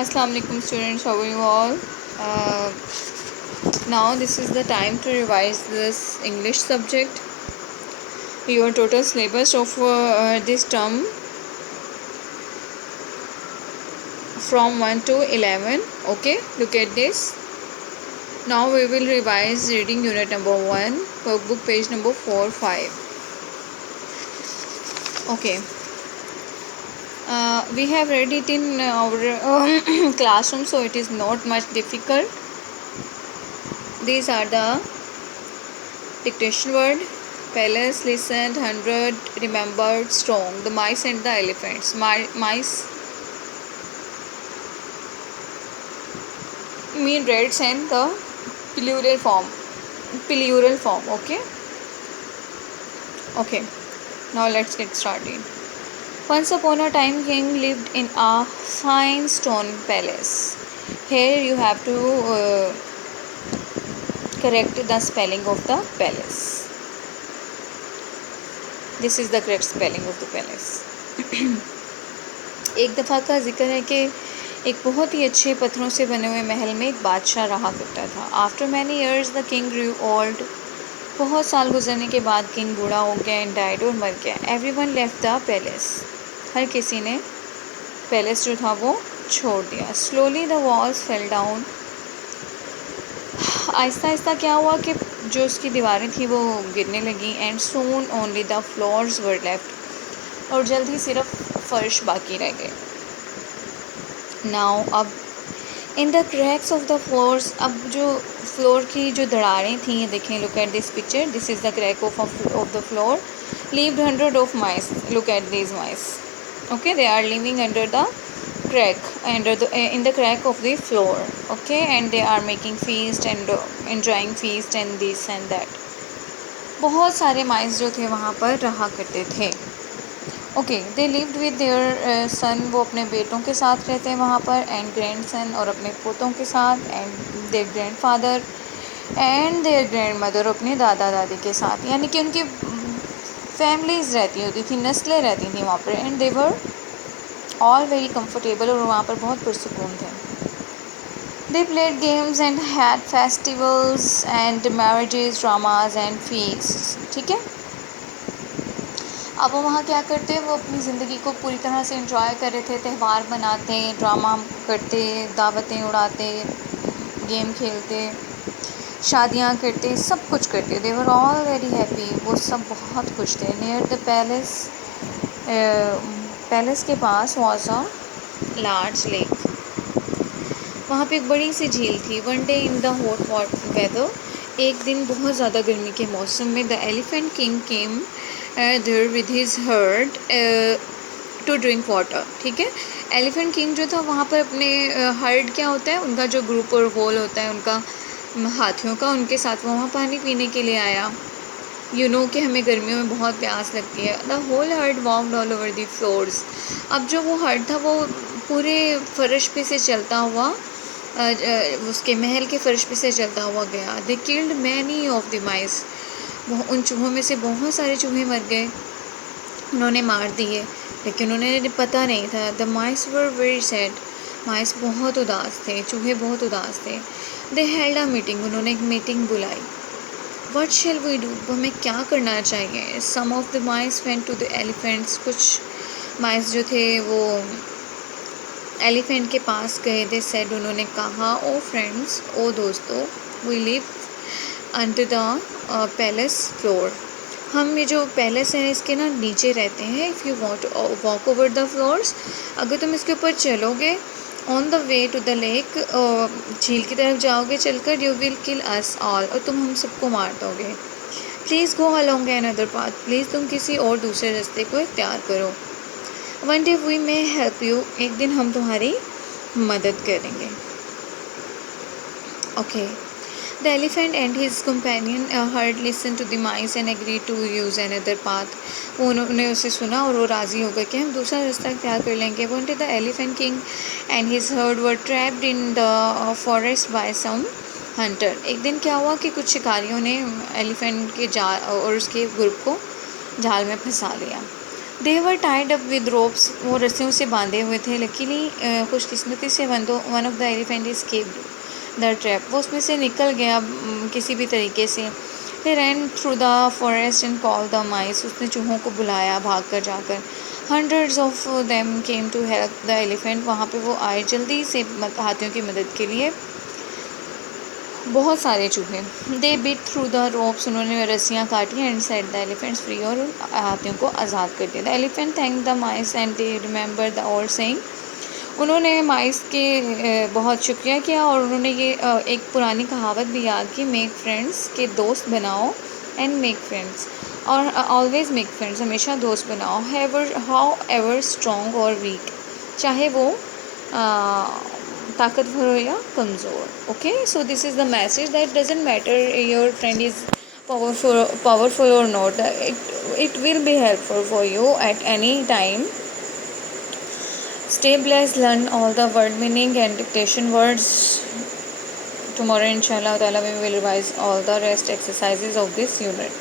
Assalamu alaikum students, how are you all? Now this is the time to revise this English subject. Your total syllabus of this term from 1 to 11. Okay, look at this. Now we will revise reading unit number 1, workbook page number 4, 5. Okay. We have read it in our classroom, so it is not much difficult. These are the dictation word: palace, listened, 100, remembered, strong. The mice and the elephants. Mice mean rats and the plural form. Okay, now let's get started. Once upon a time, king lived in a fine stone palace. Here you have to correct the spelling of the palace. This is the correct spelling of the palace. एक दफ़ा का जिक्र है कि एक बहुत ही अच्छे पत्थरों से बने हुए महल में एक बादशाह रहा करता था. After many years the king grew old. बहुत साल गुजरने के बाद किंग बूढ़ा हो गया एंड डाइड और मर गया. Everyone left the palace. हर किसी ने पैलेस जो था वो छोड़ दिया. Slowly the walls fell down. आहिस्ता आहिस्ता क्या हुआ कि जो उसकी दीवारें थी वो गिरने लगी. And soon only the floors were left. और जल्द ही सिर्फ फर्श बाकी रह गए. नाउ अब in the cracks of the floors. अब जो फ्लोर की जो दरारें थी, ये देखें. Look at this picture. This is the crack of the floor. lived 100 of mice. Look at these mice. Okay, they are living under the crack, in the crack of the floor. Okay, and they are making feast and enjoying feast and this and that. बहुत सारे माइस जो थे वहाँ पर रहा करते थे. Okay, they lived with their son. वो अपने बेटों के साथ रहते हैं वहाँ पर. एंड ग्रैंड सन, और अपने पोतों के साथ. And their grandfather and their grandmother, अपने दादा दादी के साथ. यानी कि उनकी फैमिलीज़ रहती होती थी, नस्लें रहती थी वहाँ पर. And they were all very comfortable, और वहाँ पर बहुत पुरसुकून थे. They played games and had festivals and marriages, dramas and feast. ठीक है. अब वो वहाँ क्या करते, वो अपनी ज़िंदगी को पूरी तरह से एंजॉय कर रहे थे. त्यौहार मनाते, ड्रामा करते, दावतें उड़ाते, गेम खेलते, शादियाँ करते, सब कुछ करते. They were all very happy. वो सब बहुत खुश थे. नियर द पैलेस के पास वॉज अ लार्ज लेक. वहाँ पे एक बड़ी सी झील थी. One day in the hot weather. एक दिन बहुत ज़्यादा गर्मी के मौसम में the elephant king came there with his herd to drink water. ठीक है. एलिफेंट किंग जो था वहाँ पर अपने हर्ड क्या होता है, उनका जो ग्रुप और गोल होता है उनका हाथियों का, उनके साथ वहाँ पानी पीने के लिए आया. कि हमें गर्मियों में बहुत प्यास लगती है. The whole herd walked all over the floors. अब जो वो हर्ड था वो पूरे फर्श पे से चलता हुआ उसके महल के फर्श पे से चलता हुआ गया. They killed many of the माइस. उन चूहों में से बहुत सारे चूहे मर गए, उन्होंने मार दिए, लेकिन उन्हें पता नहीं था. The mice were very sad. Mice बहुत उदास थे, चूहे बहुत उदास थे. They held a meeting. उन्होंने एक मीटिंग बुलाई. What shall we do. हमें क्या करना चाहिए. Some of the mice went to the elephants. कुछ माइस जो थे वो एलिफेंट के पास गए. They said. उन्होंने कहा, ओ फ्रेंड्स, ओ दोस्तों, we live under the palace floor. हम ये जो पैलेस है इसके ना नीचे रहते हैं. If you want walk over the floors. अगर तुम इसके ऊपर चलोगे, on the way to the lake, झील की तरफ जाओगे चलकर, you will kill us all. और तुम हम सबको मार दोगे. Please go along another path. Please तुम किसी और दूसरे रास्ते को इख्तियार करो. One day we may help you. एक दिन हम तुम्हारी मदद करेंगे. Okay. The elephant and his companion herd listen to the mice and agree to use another path. उन्होंने उसे सुना और वो राज़ी हो गए कि हम दूसरा रास्ता इख्तियार कर लेंगे. One day the elephant king and his herd were trapped in the forest by some hunter. एक दिन क्या हुआ कि कुछ शिकारियों ने एलिफेंट के जाल और उसके ग्रुप को जाल में फंसा लिया. They were tied up with ropes, वो रस्सियों से बांधे हुए थे। लकीली खुशकिस्मती से one of the elephant escaped the trap, वो उसमें से निकल गया किसी भी तरीके से। he ran through the forest and called the mice, उसने चूहों को बुलाया भाग कर जाकर। hundreds of them came to help the elephant, वहाँ पे वो आए जल्दी से हाथियों की मदद के लिए, बहुत सारे चूहे। दे बिट थ्रू द रोप्स, उन्होंने रस्सियाँ काटी and set the elephants free, और उन हाथियों को आज़ाद कर दिया। The elephant thank the mice and they remember the old saying, उन्होंने माइस के बहुत शुक्रिया किया, और उन्होंने ये एक पुरानी कहावत भी याद की, मेक फ्रेंड्स, के दोस्त बनाओ, एंड मेक फ्रेंड्स, और ऑलवेज मेक फ्रेंड्स, हमेशा दोस्त बनाओ, हाउ एवर स्ट्रॉन्ग और वीक, चाहे वो ताकतवर हो या कमज़ोर। Okay, so this is the message that doesn't matter your friend is powerful or not, it will be helpful for you at any time. Stay blessed, learn all the word meaning and dictation words. Tomorrow inshallah we will revise all the rest exercises of this unit.